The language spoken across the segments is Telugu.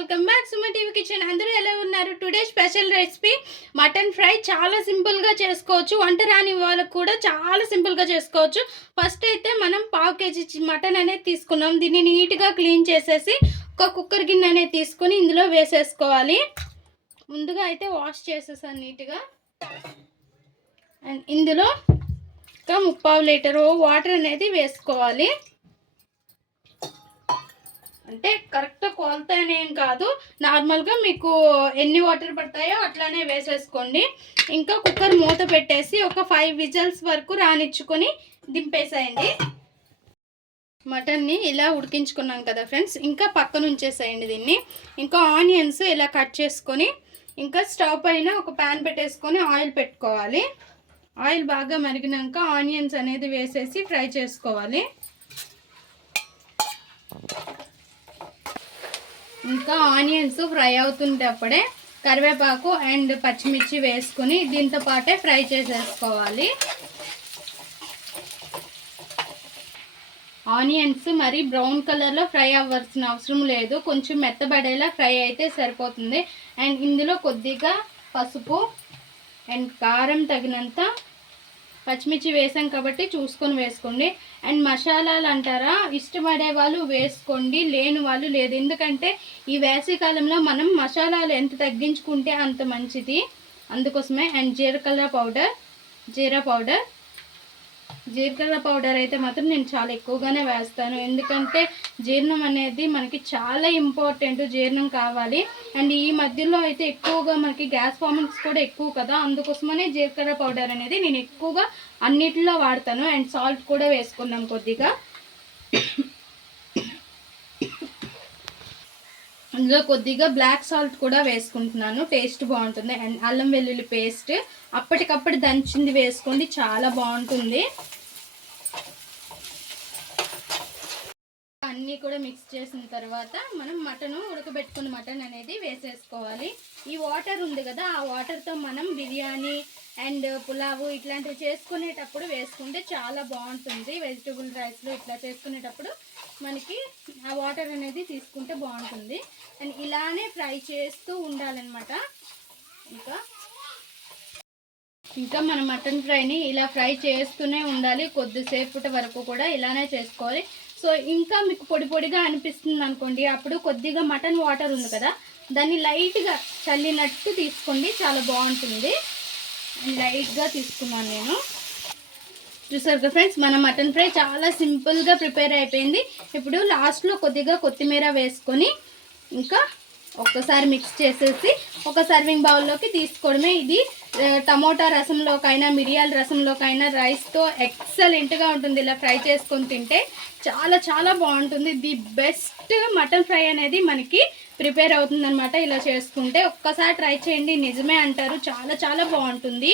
Welcome back Suma TV kitchen. అందరూ ఎలా ఉన్నారు? Today special recipe. Mutton fry చాలా సింపుల్గా చేసుకోవచ్చు. వంట రాని వాళ్ళకు కూడా చాలా సింపుల్గా చేసుకోవచ్చు. ఫస్ట్ అయితే మనం పావు కేజీ మటన్ అనేది తీసుకున్నాం. దీన్ని నీట్గా క్లీన్ చేసేసి ఒక కుక్కర్ గిన్నె అనేది తీసుకొని ఇందులో వేసేసుకోవాలి. ముందుగా అయితే వాష్ చేసేసాను నీట్గా అండ్ ఇందులో ఒక ముప్పావు లీటరు వాటర్ అనేది వేసుకోవాలి. అంటే కరెక్ట్ కొలత ఏం కాదు. నార్మల్గా మీకు ఎన్ని వాటర్ పడతాయో అట్లానే వేసేసుకోండి. ఇంకా కుక్కర్ మూత పెట్టేసి ఒక ఫైవ్ విజల్స్ వరకు రానిచ్చుకొని దింపేసేయండి. మటన్ని ఇలా ఉడికించుకున్నాం కదా ఫ్రెండ్స్ ఇంకా పక్కన ఉంచేసేయండి దీన్ని. ఇంకా ఆనియన్స్ ఇలా కట్ చేసుకొని ఇంకా స్టవ్ పైన ఒక ప్యాన్ పెట్టేసుకొని ఆయిల్ పెట్టుకోవాలి. ఆయిల్ బాగా మరిగినాక ఆనియన్స్ అనేది వేసేసి ఫ్రై చేసుకోవాలి. ఇంకా ఆనియన్స్ ఫ్రై అవుతుంటప్పుడే కరివేపాకు అండ్ పచ్చిమిర్చి వేసుకుని దీంతో పాటే ఫ్రై చేసేసుకోవాలి. ఆనియన్స్ మరి బ్రౌన్ కలర్లో ఫ్రై అవ్వాల్సిన అవసరం లేదు. కొంచెం మెత్తబడేలా ఫ్రై అయితే సరిపోతుంది. అండ్ ఇందులో కొద్దిగా పసుపు అండ్ కారం తగినంత పచ్చిమిర్చి వేసాం కాబట్టి చూసుకొని వేసుకోండి. అండ్ మసాలాలు అంటారా ఇష్టపడే వాళ్ళు వేసుకోండి లేని వాళ్ళు లేదు. ఎందుకంటే ఈ వేసవికాలంలో మనం మసాలాలు ఎంత తగ్గించుకుంటే అంత మంచిది. అందుకోసమే అండ్ జీలకర్ర పౌడర్ జీరా పౌడర్ జీలకర్ర పౌడర్ అయితే మాత్రం నేను చాలా ఎక్కువగానే వేస్తాను. ఎందుకంటే జీర్ణం అనేది మనకి చాలా ఇంపార్టెంట్ జీర్ణం కావాలి. అండ్ ఈ మధ్యలో అయితే ఎక్కువగా మనకి గ్యాస్ ఫార్మింగ్స్ కూడా ఎక్కువ కదా అందుకోసమనే జీలకర్ర పౌడర్ అనేది నేను ఎక్కువగా అన్నిటిలో వాడతాను. అండ్ సాల్ట్ కూడా వేసుకున్నాం కొద్దిగా. అందులో కొద్దిగా బ్లాక్ సాల్ట్ కూడా వేసుకుంటున్నాను. టేస్ట్ బాగుంటుంది. అండ్ అల్లం వెల్లుల్లి పేస్ట్ అప్పటికప్పుడు దంచింది వేసుకోండి. చాలా బాగుంటుంది. అన్నీ కూడా మిక్స్ చేసిన తర్వాత మనం మటన్ ఉడకబెట్టుకున్న మటన్ అనేది వేసేసుకోవాలి. ఈ వాటర్ ఉంది కదా ఆ వాటర్తో మనం బిర్యానీ అండ్ పులావు ఇట్లాంటివి చేసుకునేటప్పుడు వేసుకుంటే చాలా బాగుంటుంది. వెజిటబుల్ రైస్లో ఇట్లా చేసుకునేటప్పుడు మనకి ఆ వాటర్ అనేది తీసుకుంటే బాగుంటుంది. అండ్ ఇలానే ఫ్రై చేస్తూ ఉండాలన్నమాట. ఇంకా ఇంకా మన మటన్ ఫ్రైని ఇలా ఫ్రై చేస్తూనే ఉండాలి. కొద్దిసేపు వరకు కూడా ఇలానే చేసుకోవాలి. సో ఇంకా మీకు పొడి పొడిగా అనిపిస్తుంది అనుకోండి. అప్పుడు కొద్దిగా మటన్ వాటర్ ఉంది కదా దాన్ని లైట్గా చల్లినట్టు తీసుకోండి. చాలా బాగుంటుంది. లైట్గా తీసుకున్నాను నేను. చూసారు కదా ఫ్రెండ్స్ మన మటన్ ఫ్రై చాలా సింపుల్గా ప్రిపేర్ అయిపోయింది. ఇప్పుడు లాస్ట్లో కొద్దిగా కొత్తిమీర వేసుకొని ఇంకా ఒక్కసారి మిక్స్ చేసేసి ఒక సర్వింగ్ బౌల్లోకి తీసుకోవడమే. ఇది టమోటా రసంలోకైనా మిరియాల రసంలోకైనా రైస్తో ఎక్సలెంట్గా ఉంటుంది ఇలా ఫ్రై చేసుకొని తింటే. చాలా చాలా బాగుంటుంది. ది బెస్ట్ మటన్ ఫ్రై అనేది మనకి ప్రిపేర్ అవుతుందనమాట ఇలా చేసుకుంటే. ఒక్కసారి ట్రై చేయండి. నిజమే అంటారు. చాలా చాలా బాగుంటుంది.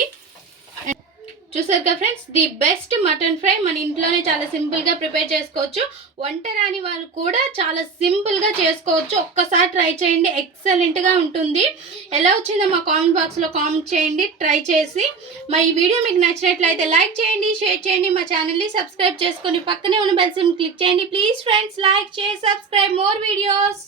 చూసారు కదా friends? The best mutton fry. మన ఇంట్లోనే చాలా సింపుల్గా ప్రిపేర్ చేసుకోవచ్చు. వంట రాని వాళ్ళు కూడా చాలా సింపుల్గా చేసుకోవచ్చు. ఒక్కసారి ట్రై చేయండి. ఎక్సలెంట్గా ఉంటుంది. ఎలా వచ్చిందో మా కామెంట్ బాక్స్లో కామెంట్ చేయండి. ట్రై చేసి మా ఈ వీడియో మీకు నచ్చినట్లయితే లైక్ చేయండి షేర్ చేయండి. మా ఛానల్ని సబ్స్క్రైబ్ చేసుకొని పక్కనే ఉన్న బెల్ క్లిక్ చేయండి. ప్లీజ్ ఫ్రెండ్స్ లైక్ చేసి సబ్స్క్రైబ్ మోర్ వీడియోస్